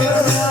Yeah.